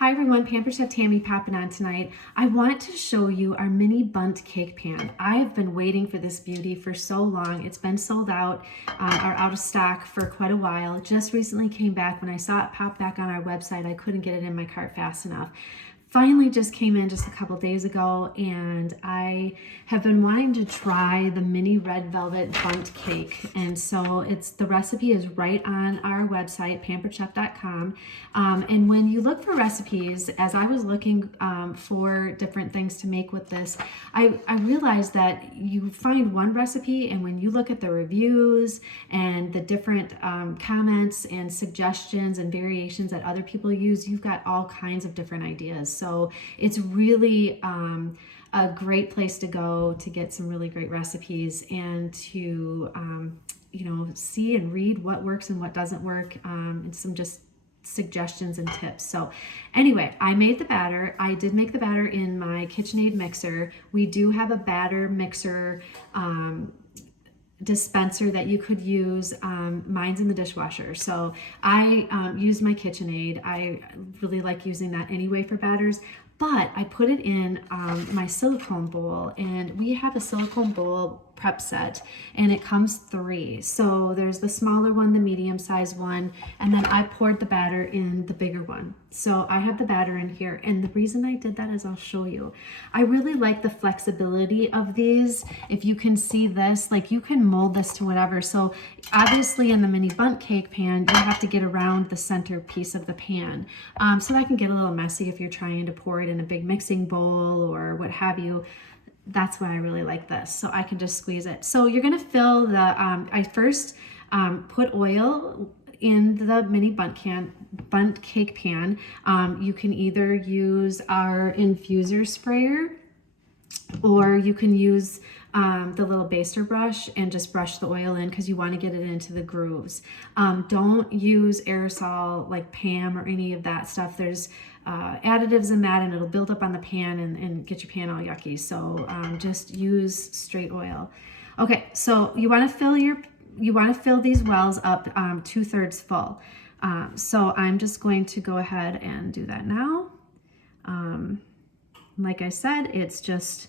Hi everyone, Pamper Chef Tammy popping on tonight. I want to show you our mini Bundt cake pan. I have been waiting for this beauty for so long. It's been sold out or out of stock for quite a while. It just recently came back. When I saw it pop back on our website, I couldn't get it in my cart fast enough. Finally just came in just a couple days ago, and I have been wanting to try the mini red velvet Bundt cake. And so the recipe is right on our website, pamperchef.com. And when you look for recipes, as I was looking for different things to make with this, I realized that you find one recipe, and when you look at the reviews and the different comments and suggestions and variations that other people use, you've got all kinds of different ideas. So it's really a great place to go to get some really great recipes and to see and read what works and what doesn't work, and some just suggestions and tips. So anyway, I made the batter. I did make the batter in my KitchenAid mixer. We do have a batter mixer dispenser that you could use. Mine's in the dishwasher, so I used my KitchenAid. I really like using that anyway for batters, but I put it in my silicone bowl, and we have a silicone bowl prep set, and it comes 3. So there's the smaller one, the medium size one, and then I poured the batter in the bigger one. So I have the batter in here, and the reason I did that is I'll show you. I really like the flexibility of these. If you can see this, like, you can mold this to whatever. So obviously in the mini Bundt cake pan, you have to get around the center piece of the pan. So that can get a little messy if you're trying to pour it in a big mixing bowl or what have you. That's why I really like this. So I can just squeeze it. So you're gonna fill the, I first put oil in the mini Bundt cake pan. You can either use our infuser sprayer, or you can use the little baster brush and just brush the oil in, because you want to get it into the grooves. Don't use aerosol like Pam or any of that stuff. There's additives in that, and it'll build up on the pan and get your pan all yucky. So just use straight oil. Okay, so you want to fill these wells up 2/3 full. So I'm just going to go ahead and do that now. Like I said, it's just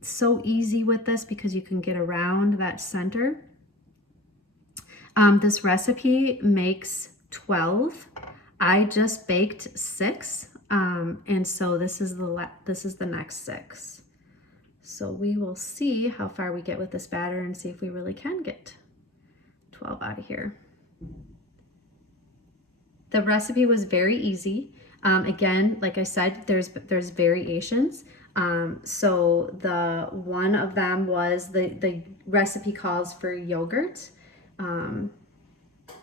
so easy with this because you can get around that center. This recipe makes 12. I just baked 6, and so this is the next 6. So we will see how far we get with this batter and see if we really can get 12 out of here. The recipe was very easy. Again, like I said, there's variations. So the one of them was the recipe calls for yogurt. Let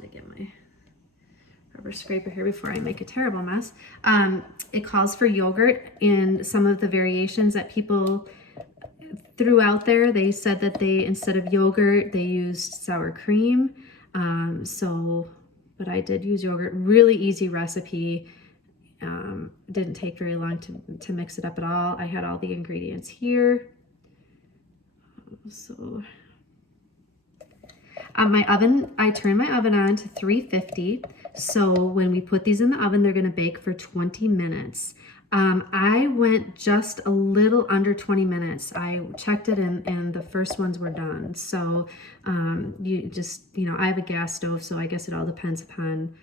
me get my rubber scraper here before I make a terrible mess. It calls for yogurt. In some of the variations that people threw out there, they said that instead of yogurt, they used sour cream. But I did use yogurt. Really easy recipe. Didn't take very long to mix it up at all. I had all the ingredients here. So my oven, I turned my oven on to 350. So when we put these in the oven, they're going to bake for 20 minutes. I went just a little under 20 minutes. I checked it, and the first ones were done. So I have a gas stove, so I guess it all depends upon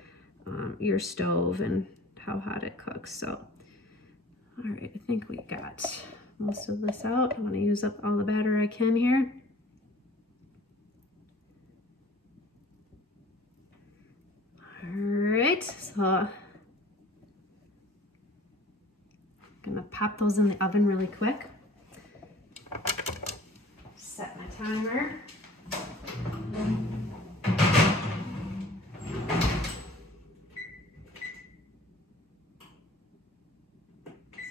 your stove and how hot it cooks. So, all right, I think we got most of this out. I want to use up all the batter I can here. All right, so I'm gonna pop those in the oven really quick. Set my timer.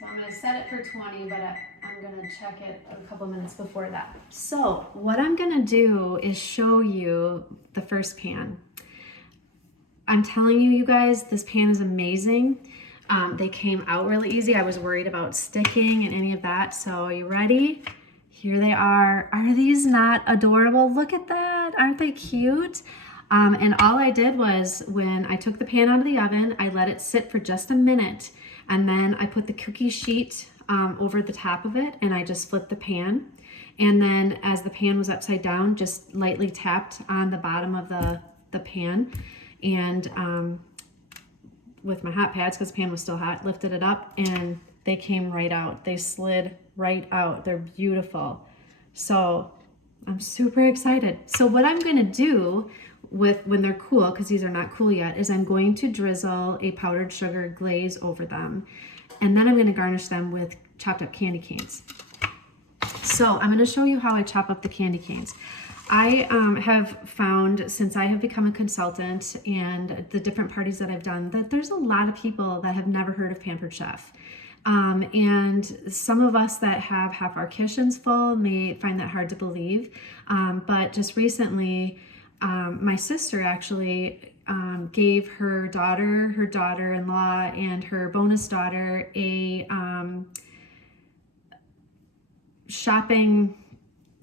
I'm going to set it for 20, but I'm going to check it a couple minutes before that. So what I'm going to do is show you the first pan. I'm telling you, you guys, this pan is amazing. They came out really easy. I was worried about sticking and any of that. So are you ready? Here they are. Are these not adorable? Look at that. Aren't they cute? And all I did was when I took the pan out of the oven, I let it sit for just a minute. And then I put the cookie sheet over the top of it, and I just flipped the pan. And then as the pan was upside down, just lightly tapped on the bottom of the pan. And with my hot pads, because the pan was still hot, lifted it up, and they came right out. They slid right out. They're beautiful. So I'm super excited. So what I'm going to do when they're cool, because these are not cool yet, is I'm going to drizzle a powdered sugar glaze over them. And then I'm going to garnish them with chopped up candy canes. So I'm going to show you how I chop up the candy canes. I have found, since I have become a consultant and the different parties that I've done, that there's a lot of people that have never heard of Pampered Chef. And some of us that have half our kitchens full may find that hard to believe. But just recently, my sister actually gave her daughter-in-law, and her bonus daughter a shopping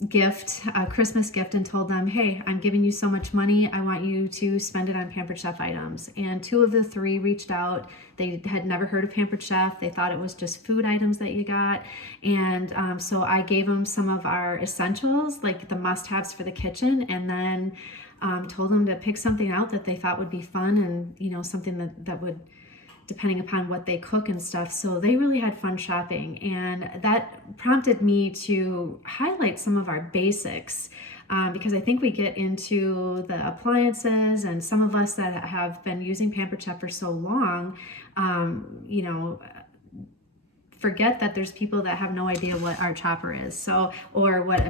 gift, a Christmas gift, and told them, hey, I'm giving you so much money, I want you to spend it on Pampered Chef items. And 2 of the 3 reached out. They had never heard of Pampered Chef. They thought it was just food items that you got. And so I gave them some of our essentials, like the must-haves for the kitchen, and then told them to pick something out that they thought would be fun, and something that would, depending upon what they cook and stuff. So they really had fun shopping, and that prompted me to highlight some of our basics, because I think we get into the appliances, and some of us that have been using Pampered Chef for so long, forget that there's people that have no idea what our chopper is, so, or what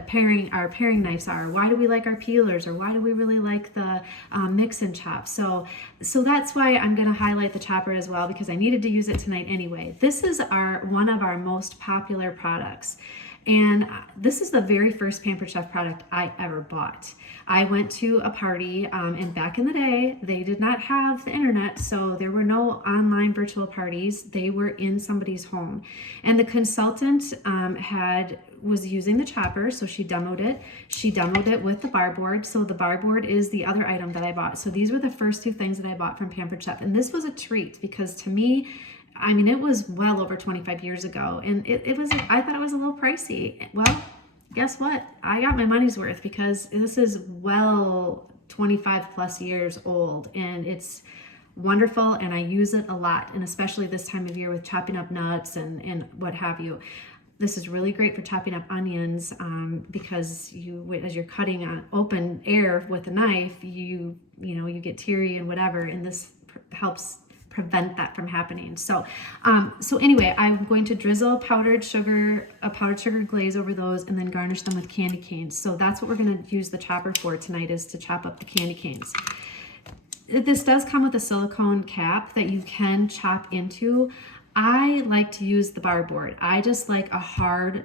our paring knives are. Why do we like our peelers, or why do we really like the mix and chop? So that's why I'm going to highlight the chopper as well, because I needed to use it tonight anyway. This is one of our most popular products. And this is the very first Pampered Chef product I ever bought. I went to a party, and back in the day, they did not have the internet, so there were no online virtual parties. They were in somebody's home. And the consultant was using the chopper, so she demoed it. She demoed it with the bar board. So the bar board is the other item that I bought. So these were the first 2 things that I bought from Pampered Chef. And this was a treat, because to me, I mean, it was well over 25 years ago, and I thought it was a little pricey. Well, guess what? I got my money's worth, because this is well 25 plus years old, and it's wonderful, and I use it a lot, and especially this time of year with chopping up nuts and what have you. This is really great for chopping up onions, because as you're cutting on open air with a knife, you get teary and whatever, and this helps prevent that from happening. So anyway, I'm going to drizzle a powdered sugar glaze over those, and then garnish them with candy canes. So that's what we're going to use the chopper for tonight, is to chop up the candy canes. This does come with a silicone cap that you can chop into. I like to use the bar board. I just like a hard,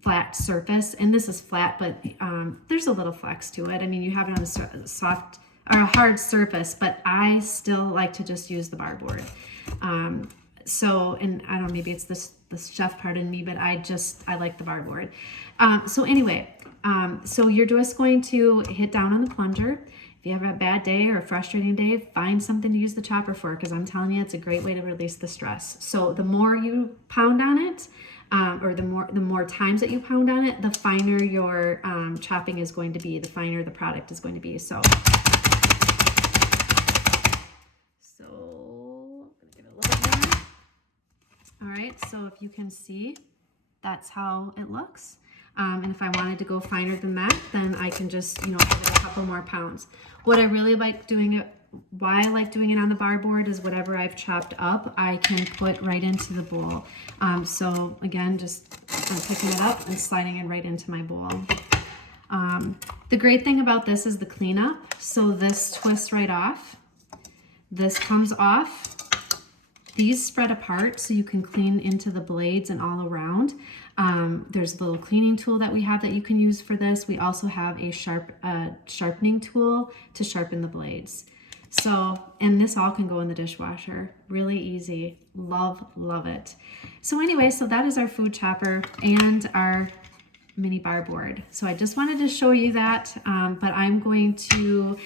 flat surface, and this is flat, but there's a little flex to it. I mean, you have it on a soft or a hard surface, but I still like to just use the bar board. And I don't know, maybe it's the chef part in me, but I like the bar board. So anyway, so you're just going to hit down on the plunger. If you have a bad day or a frustrating day, find something to use the chopper for, because I'm telling you, it's a great way to release the stress. So the more you pound on it, or the more times that you pound on it, the finer your chopping is going to be, the finer the product is going to be. So all right, so if you can see, that's how it looks. And if I wanted to go finer than that, then I can just, put it a couple more pounds. What I really like doing it, why I like doing it on the bar board, is whatever I've chopped up, I can put right into the bowl. So again, I'm picking it up and sliding it right into my bowl. The great thing about this is the cleanup. So this twists right off. This comes off. These spread apart so you can clean into the blades and all around. There's a little cleaning tool that we have that you can use for this. We also have a sharpening tool to sharpen the blades. So, and this all can go in the dishwasher. Really easy. Love, love it. So anyway, so that is our food chopper and our mini bar board. So I just wanted to show you that, but I'm going to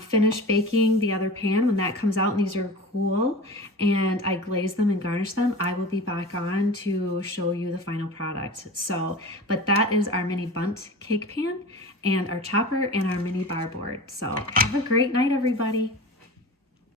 finish baking the other pan when that comes out and these are cool and I glaze them and garnish them. I will be back on to show you the final product. So, but that is our mini Bundt cake pan and our chopper and our mini bar board. So have a great night, everybody.